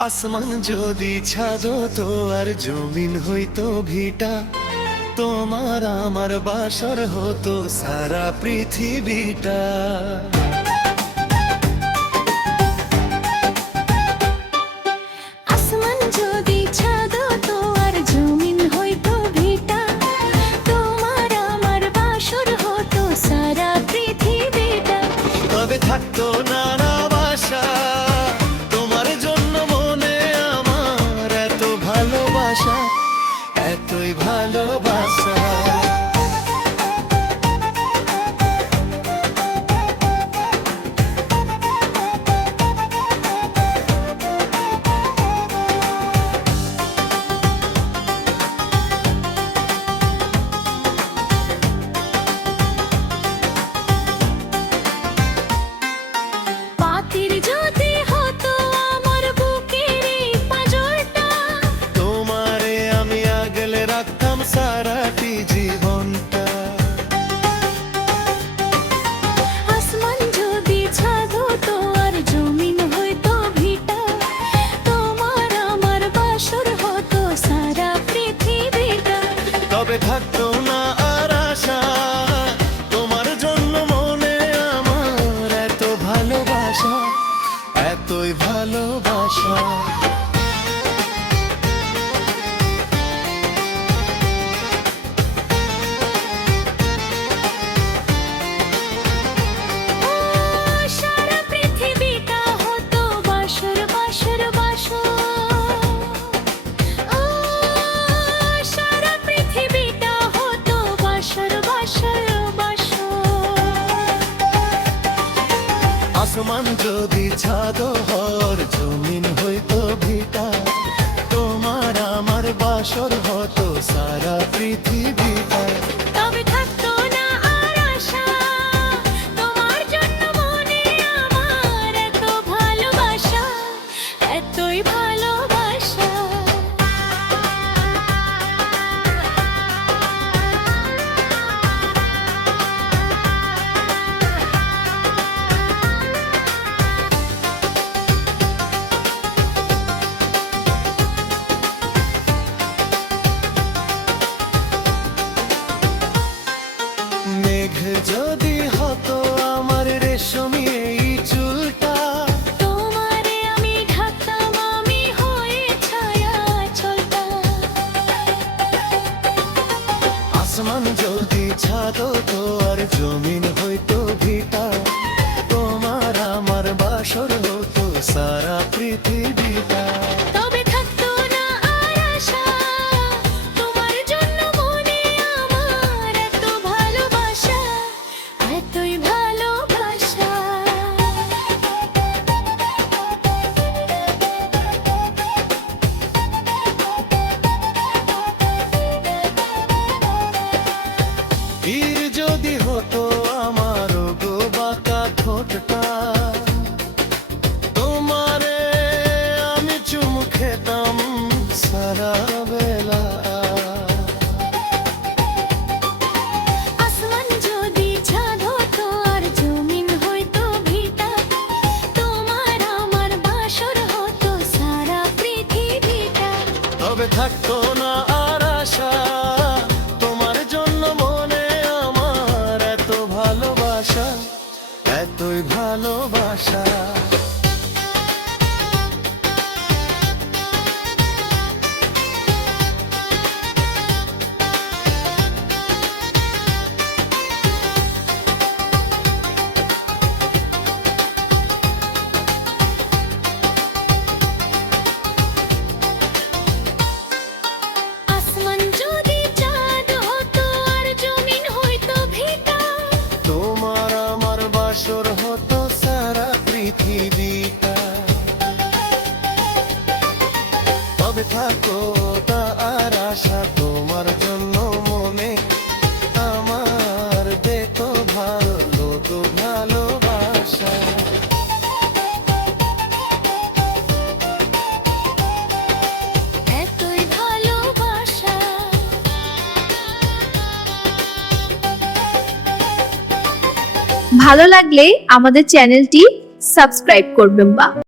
আসমান যদি ছাদ হতো আর জমিন হইতো ভিটা, তোমার আমার বাসর হতো সারা পৃথিবীটা। আসমান যদি ছাদ হতো আর জমিন হইতো ভিটা, তোমার আমার বাসর হতো সারা পৃথিবীটা। তবে থাকতো না না বাসা, তোমার জন্য মনে আমার এত ভালোবাসা, এতই ভালোবাসা। পাতির যদি হতো আমার বুকের এই পাঁজরটা, তোমারে আমি আগলে রাখতাম সারাটি জীবনটা। আসমান যদি ছাদ হতো আর জমিন হইতো ভিটা, তোমার আমার বাসর হতো সারা পৃথিবীটা। তবে থাকতো না আর আশা, তোমার জন্য মনে আমার এত ভালোবাসা, এতই ভালোবাসা। ও সারা পৃথিবীটা হতো বাসর বাসর বাসর। ও সারা পৃথিবীটা হতো বাসর বাসর বাসর। আসমান যদি ছাদ হর জমিন হইতো ভিটা, তোমার আমার বাসর হতো সারা পৃথিবীটা। তবে থাকতো না আর আশা, তোমার জন্য মনে আমার এত ভালোবাসা, এতই ভালোবাসা। মেঘ যদি হতো আমার রেশমি এই চুলটা, তোমারে আমি ঢাকতাম আমি হয়ে ছায়া চলতা। আসমান যদি ছাদ হতো আর জমিন হইতো ভিটা, তোমার আমার বাসর হতো সারা পৃথিবীটা। তবে থাকতো না আর আশা, তোমার জন্য মনে আমার এত ভালোবাসা, এতই ভালোবাসা। তীর যদি হতো আমার গো বাঁকা ঠোঁটটা, তোমারে আমি চুমু খেতাম সারা বেলা। আসমান যদি ছাদ হতো আর জমিন হইতো ভিটা, তোমার আমার বাসর হতো সারা পৃথিবীটা। তবে থাকতো না আর আশা, তোমার জন্য মনে আমার এত ভালোবাসা, এতই ভালোবাসা। আসমান যদি চাঁদ হতো আর জমিন হইতো ভিটা, তোমার আমার বাসর হতো সারা পৃথিবীটা। তবে থাকো তা আর আশা, তোমার জন্য মনে আমার দেখো ভালো তো ভালোবাসা। এতই ভালোবাসা। ভালো লাগলে আমাদের চ্যানেলটি সাবস্ক্রাইব করবেন বা